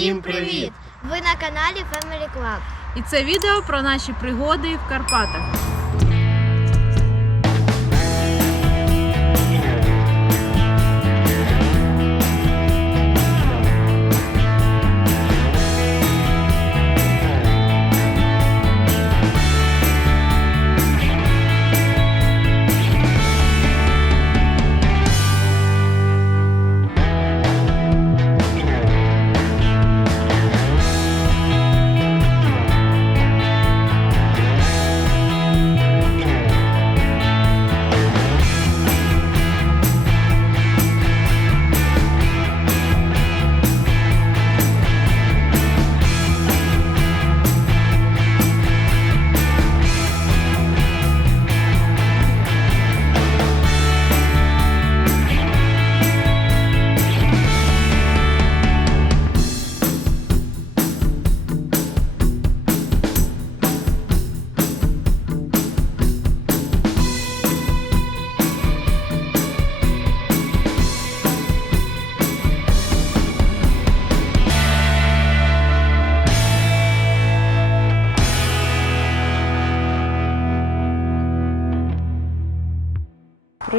Всім привіт! Ви на каналі Family Club. І це відео про наші пригоди в Карпатах.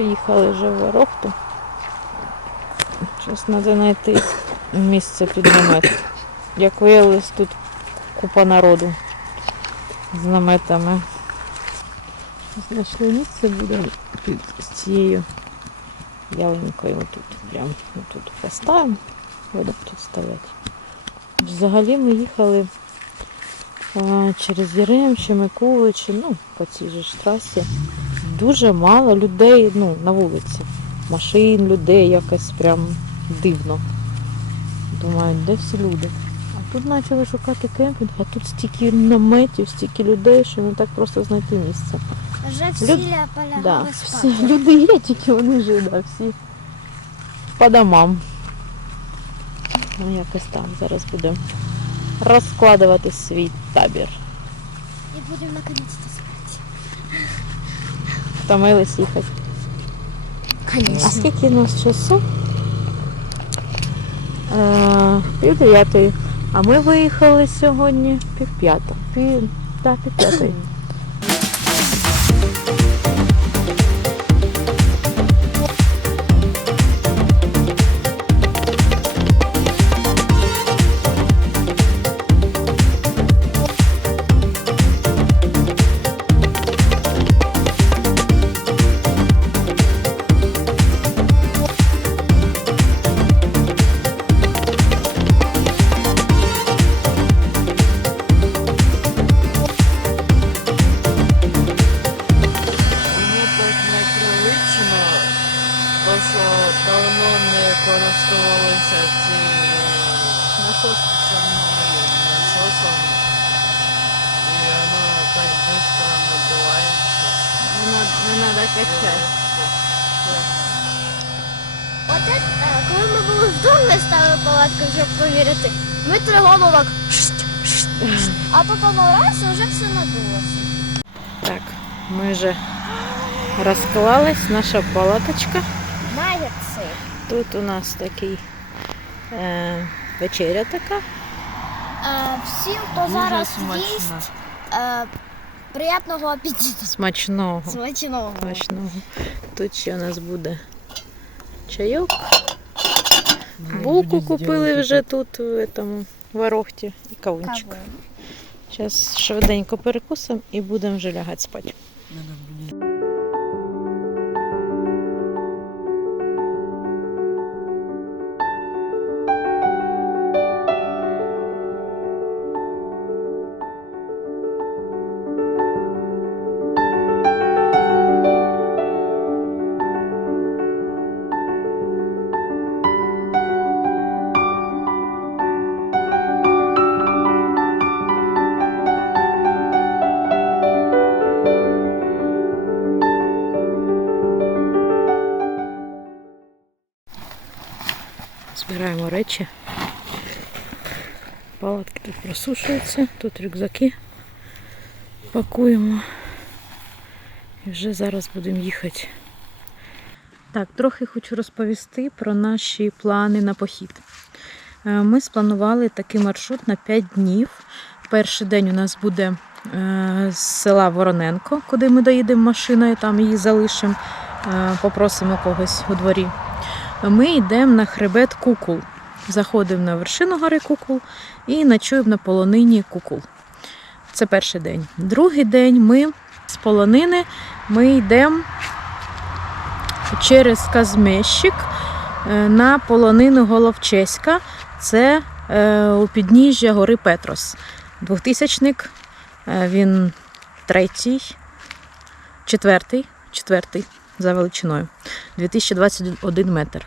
Приїхали вже в Ворохту. Зараз треба знайти місце під намет. Як виявилось, тут купа народу з наметами. Знайшли місце буде під цією ялинкою отут. Прямо тут поставимо. Будемо тут стояти. Взагалі ми їхали а, через Яремче, Микуличі, ну, по цій же ж трасі. Дуже мало людей ну, на вулиці. Машин, людей якось прям дивно. Думаю, де всі люди? А тут почали шукати кемпінг, а тут стільки наметів, стільки людей, що не так просто знайти місце. Вже Люд- всі полягали Да, спати. всі люди є, тільки вони вже, да, всі по домам. Ну, якось там зараз будемо розкладувати свій табір. І будемо наконець-то спати. Втомились їхати. А скільки у нас часу? Е, пів дев'ятої. А ми виїхали сьогодні пів п'ятої. Пів, да, пів п'ятої. От е, коли ми були вдома, ставили палатку, щоб повірити, ми шсть, шсть. А тут воно раз і вже все надулося. Так, ми вже розклались, наша палаточка. Нагетси. Тут у нас такий е, вечеря така. Е, всім, хто Дуже зараз смачно. їсть, е, приятного апетиту. Смачного. Смачного. Смачного. Тут ще у нас буде чайок. Булку купили вже тут, в этому ворохті і кавунчик. Кавун. Зараз швиденько перекусимо і будемо вже лягати спати. Палатки тут рюкзаки пакуємо. І вже зараз будемо їхати. Так, трохи хочу розповісти про наші плани на похід. Е, Ми спланували такий маршрут на 5 днів. Перший день у нас буде е, з села Вороненко, куди ми доїдемо машиною, там її залишимо, е, попросимо когось у дворі. Ми йдемо на хребет Кукул. Заходимо на вершину гори Кукул і ночуємо на полонині Кукул. Це перший день. Другий день ми з полонини ми йдемо через Казмещик е, на полонину Головчеська. Це е, у підніжжя гори Петрос. Двохтисячник, е, він третій, четвертий, четвертий за величиною. 2021 метр.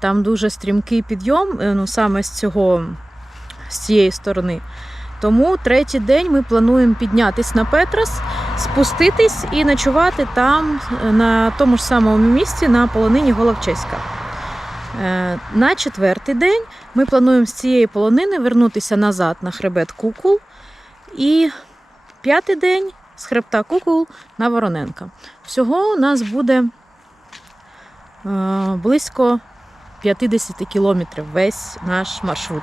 Там дуже стрімкий підйом, е, ну саме з цього з цієї сторони. Тому третій день ми плануємо піднятись на Петрос, спуститись і ночувати там, е, на тому ж самому місці, на полонині Головчеська. Е, На четвертий день ми плануємо з цієї полонини вернутися назад на хребет Кукул. І п'ятий день з хребта Кукул на Вороненка. Всього у нас буде близько 50 кілометрів весь наш маршрут.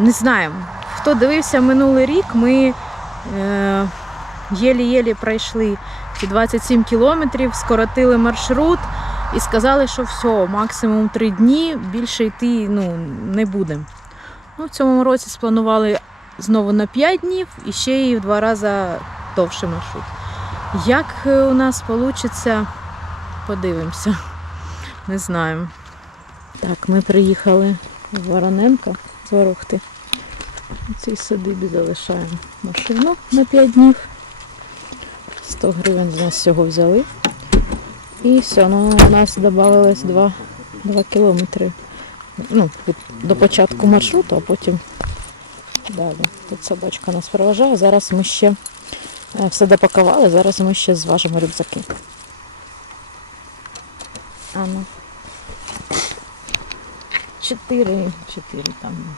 Не знаємо, хто дивився минулий рік, ми е, єлі-єлі пройшли ці 27 кілометрів, скоротили маршрут і сказали, що все, максимум 3 дні, більше йти ну, не будемо. Ну, в цьому році спланували знову на 5 днів і ще й в два рази довший маршрут. Як е, у нас вийде, подивимося. Не знаємо. Так, ми приїхали в Вороненко з Ворохти. У цій садибі залишаємо машину на 5 днів. 100 гривень з нас всього взяли. І все, ну, у нас додавалось 2, 2 кілометри ну, до початку маршруту, а потім далі. Тут собачка нас проважає. Зараз ми ще е, все допакували, зараз ми ще зважимо рюкзаки. А ну. 4, 4 там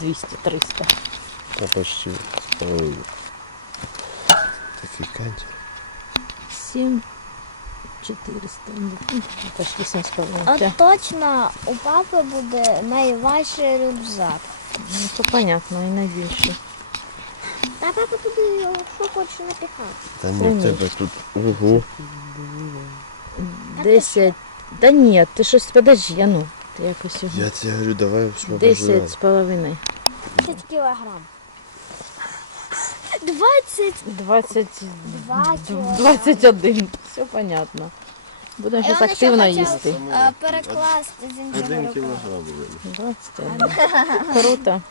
200, 300. Та почти половину. Такий кантик. 7, 400, ну, почти 7 з половиною. От точно у папи буде найважчий рюкзак. Ну, то понятно, і найбільше. Та папа туди що хоче напіхати. Та ні, в тебе тут. Ого. 10. Да ні, ти щось подожди, а ну. Якось його. Я тебе говорю, давай освобожу. 10 з половиною. 10 кілограм. 20. 20, Два кілограми. 21. Все понятно. Будемо зараз активно їсти. е, Перекласти з іншого Один рукава. кілограм. блин. 21. Круто.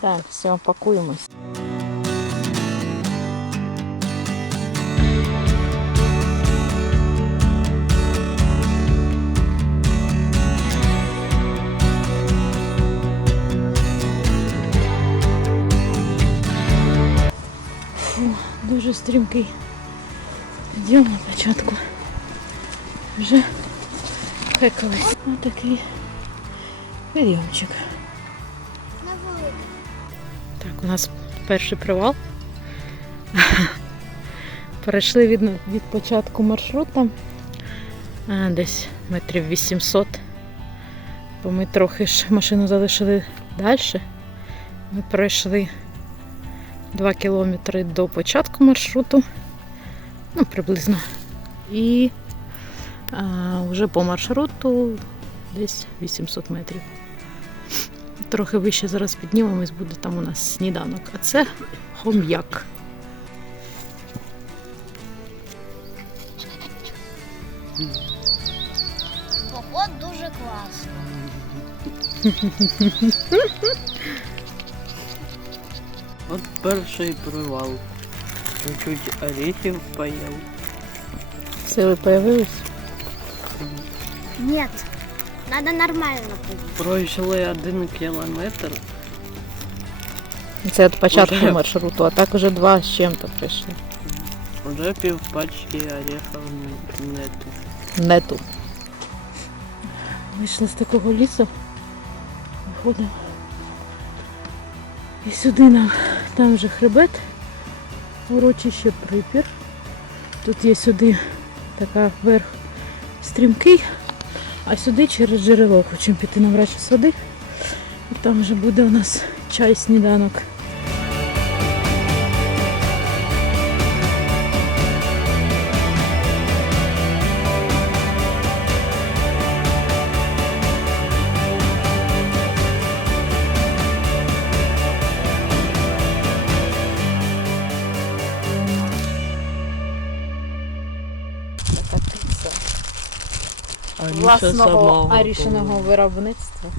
Так, все, пакуємось. Стрімкий підйом на початку. Вже хекались. Ось такий підйомчик. Так, у нас перший привал. Перейшли від, від початку маршруту а, десь метрів 800. Бо ми трохи ж машину залишили далі. Ми пройшли 2 кілометри до початку маршруту. Ну, приблизно. І а, вже по маршруту десь 800 метрів. Трохи вище зараз піднімемось, буде там у нас сніданок. А це хом'як. Поход дуже класний. От перший привал. Чуть-чуть орехів поїв. Сили появились? Ні. Надо нормально пити. Пройшли один кілометр. Це від початку Уже. маршруту, а так уже два з чим-то прийшли. Уже пів пачки орехів нету. Нету. Вийшли з такого лісу. Виходимо. І сюди нам, там вже хребет, урочище припір. Тут є сюди така верх стрімкий, а сюди через джерело хочемо піти набрати води. Там вже буде у нас чай власного арішеного виробництва.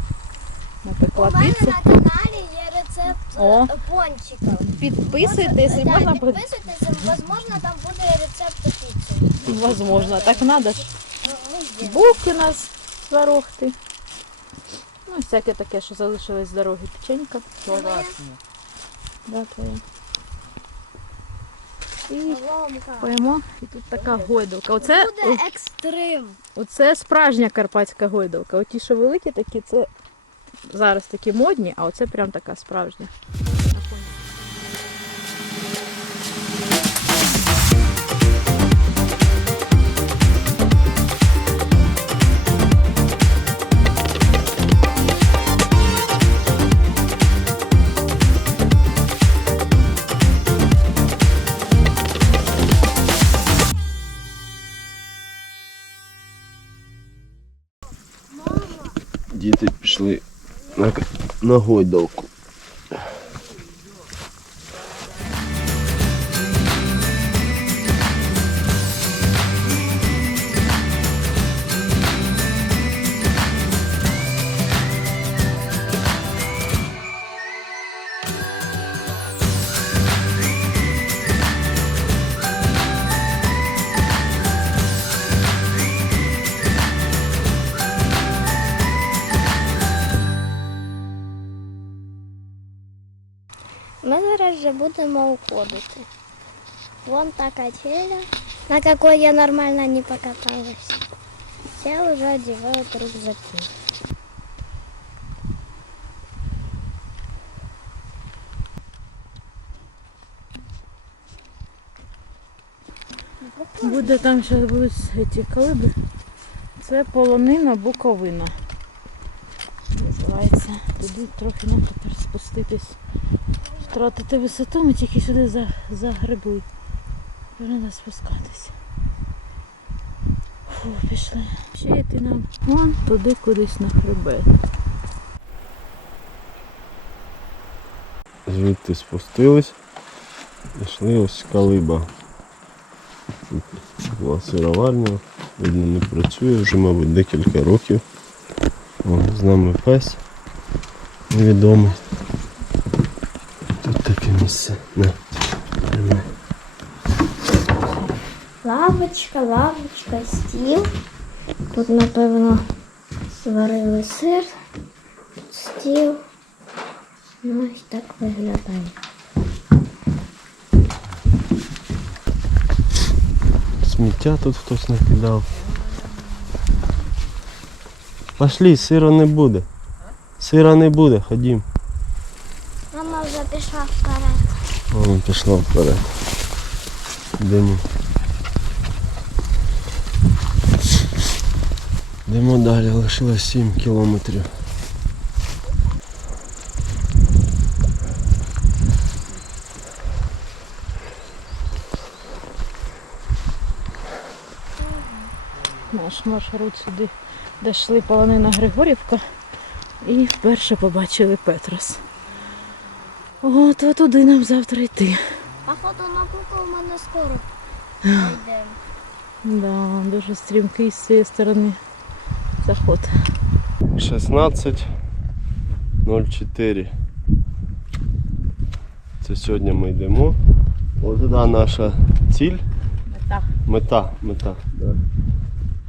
Напекла У мене піцу. на каналі є рецепт О. е, пончиків. Підписуйтесь і можна буде. підписуйтесь, возможно, там буде рецепт піци. Возможно, так надо ж. Ну, є. Бук у нас творогти. Ну, всяке таке, що залишилось з дороги печенька. Да, твоя. І поїмо. І тут така гойдалка. Оце, Буде екстрим. оце справжня карпатська гойдалка. Оті, що великі такі, це зараз такі модні, а оце прям така справжня. Діти пішли на, на гойдалку. Качеля, на якой я нормально не покаталась. Все уже одевают рюкзаки. Буде там зараз будуть ці колиби. Це полонина буковина. Називається. Туди трохи нам тепер спуститись. Втратити висоту, ми тільки сюди за, загребли. Треба спускатися. Фу, пішли. Ще йти нам вон туди кудись на хребет. Звідти спустились. Пішли ось калиба. Тут була сироварня. Видно, не працює вже, мабуть, декілька років. О, з нами пес невідомий. Тут таке місце. На. Лавочка, лавочка, стіл. Тут, напевно, сварили сир. Тут стіл. Ну, ось так виглядає. Сміття тут хтось накидав. Пошли, сира не буде. Сира не буде, ходім. Мама вже пішла вперед. Вона пішла вперед. Йдемо. Йдемо далі, лишилось 7 кілометрів. Наш маршрут сюди дійшли полонина Григорівка і вперше побачили Петрос. От, от туди нам завтра йти. Походу на кукол ми не скоро йдемо. Да, дуже стрімкий з цієї сторони заход. 16.04. Це сьогодні ми йдемо. Ось туди наша ціль. Мета. Мета, мета. Да.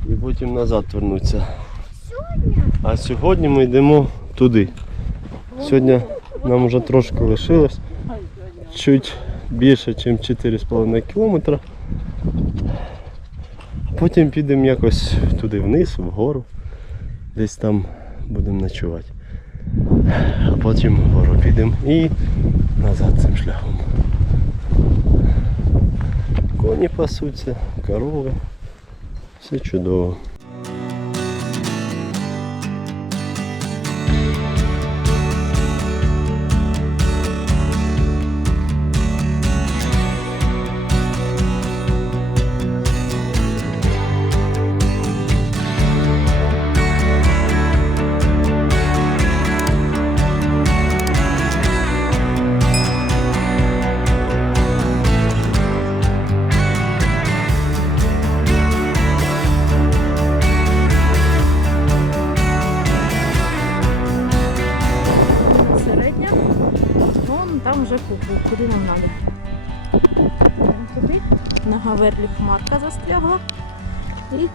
І потім назад вернуться. Сьогодні? А сьогодні ми йдемо туди. Сьогодні нам вже трошки лишилось. Чуть більше, ніж 4,5 кілометра. Потім підемо якось туди вниз, вгору. Десь там будемо ночувати. А потім вгору підемо і назад цим шляхом. Коні пасуться, корови. Все чудово.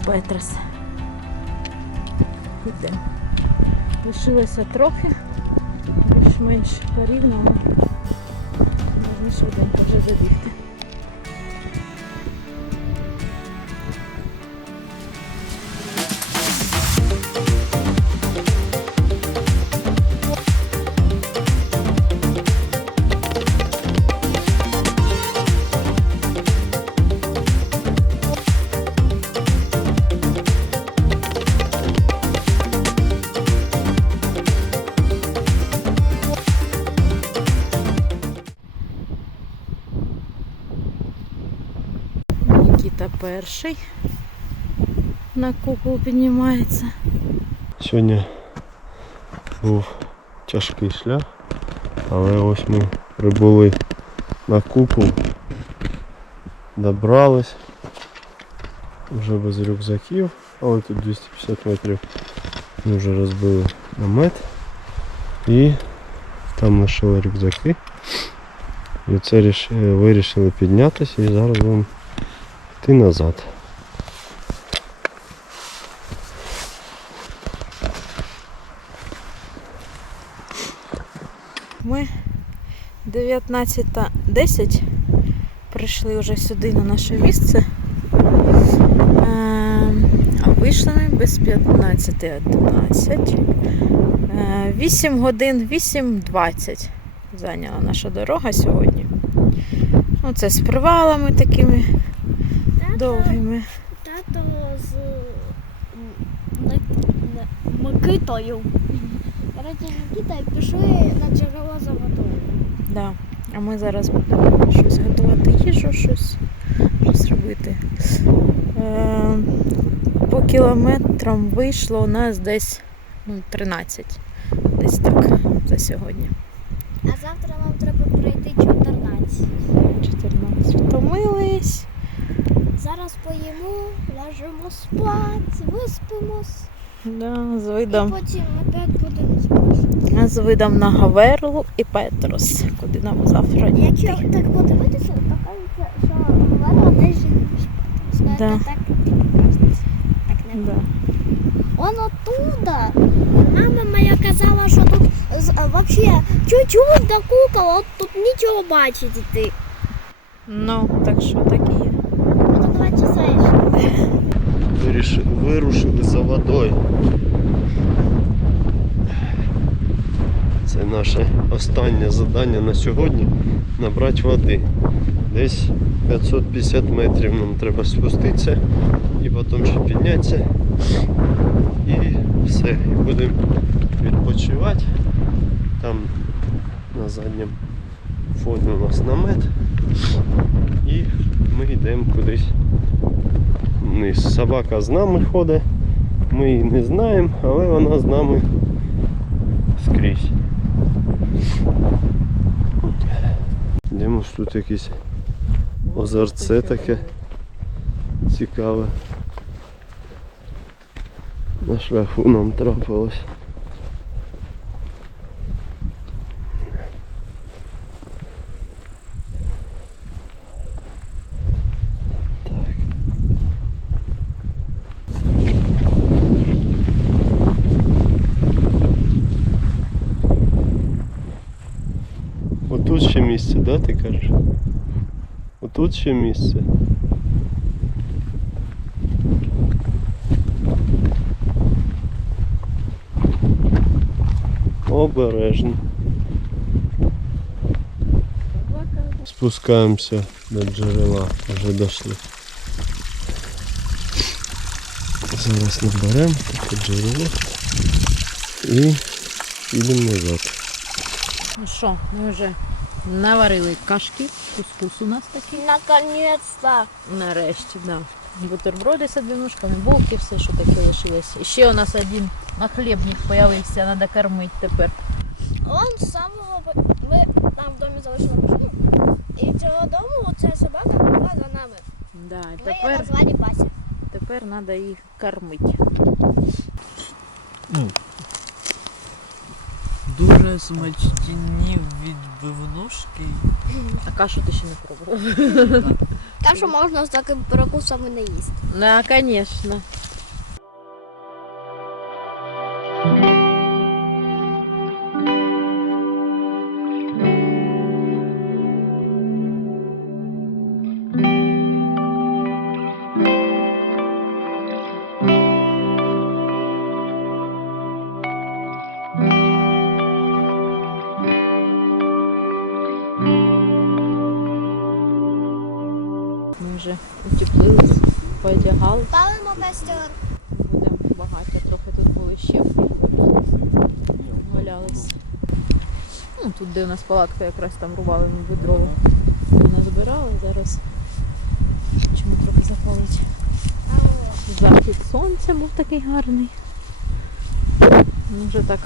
І Петрос. Йдемо. Лишилося трохи, більш-менш порівняно. Можна швиденько вже добігти. Перший на купол піднімається. Сьогодні був тяжкий шлях, але ось ми прибули на купу, добрались вже без рюкзаків, але тут 250 метрів ми вже розбили намет і там лишили рюкзаки. І це вирішили піднятися і зараз будемо йти назад. Ми 19.10 прийшли вже сюди на наше місце. Ем, А вийшли ми без 15.11. Е, 8 годин 8.20 зайняла наша дорога сьогодні. Ну, це з привалами такими довгими. Тато з Микитою. Коротше, з Микитою пішли на джерело за водою. Да. А ми зараз будемо щось готувати їжу, щось, щось робити. Е, по кілометрам вийшло у нас десь ну, 13. Десь так за сьогодні. А завтра нам треба пройти 14. 14. Втомились. Зараз поїмо, ляжемо спати, виспимось. Да, з І видом, потім опять будемо з видом на Гаверлу і Петрос, куди нам завтра Якщо так подивитися, то кажеться, що Варва не живуть. Да. Так, так не Да. Он оттуда. Мама моя казала, що тут вообще чуть-чуть до кукол, от тут нічого бачити ти. Ну, так що так і є. Воно два часа ще. Вирішили, вирушили за водою. Це наше останнє завдання на сьогодні набрати води. Десь 550 метрів нам треба спуститися і потім ще піднятися. І все. Будемо відпочивати. Там на задньому фоні у нас намет. І ми йдемо кудись вниз. Собака з нами ходить, ми її не знаємо, але вона з нами скрізь. Йдемо ж тут якесь озерце таке цікаве. На шляху нам трапилось. Отут ще місце, да, ти кажеш? Отут ще місце. Обережно. Спускаємося до джерела, вже дійшли. Зараз наберемо таке джерело і підемо назад. Ну що, ми вже наварили кашки, кускус у нас такий. Наконец-то. Нарешті, да. Бутерброди з двінушками, булки, все, що таке лишилось. І ще у нас один нахлебник з'явився, треба кормити тепер. Он з самого ми там в домі залишили машину. І цього дому ця собака була за нами. Да, і Ми її тепер, назвали Бася. тепер треба їх кормити. Дуже дуже смачні відбивнушки. А кашу ти ще не пробував? Кашу можна з таким перекусами не їсти. Да, конечно. Поодягались. Палимо костер. Будемо багаття, трохи тут були ще валялись. Ну, тут, де у нас палатка, якраз там рубали ми дрова. Назбирали зараз. Чому трохи запалить. Захід сонця був такий гарний. Ну, Вже так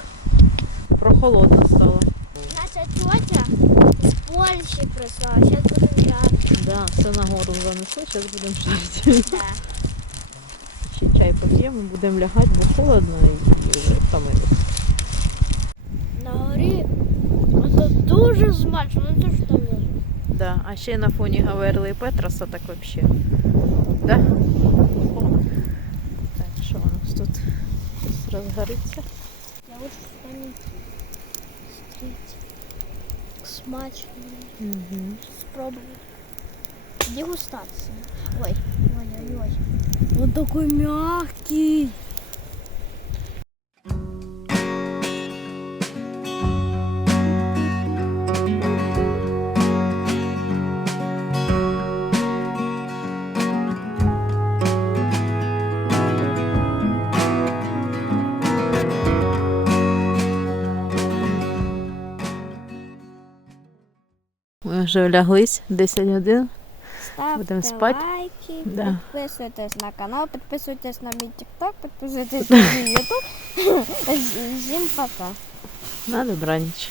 прохолодно стало. Наша тетя з Польщі прислала, зараз будемо жарити. Да, все нагору занесли, зараз будемо жарити. Да. Ще чай поп'ємо, будемо лягати, бо холодно і вже втомилися. На горі це дуже смачно, не те, що там. Да, а ще на фоні Гаверли і Петраса так вообще. Да? Так, що у нас тут? Щось розгориться. Я стану стріть. Смачно. Угу. Спробовать. Дегустация. Ой, ой, ой, ой. Он такой мягкий. Вже ляглись 10 годин. Ставте Будем спать? лайки, Да. підписуйтесь на канал, підписуйтесь на мій тікток, підписуйтесь на мій ютуб. Всім пока. На добраніч.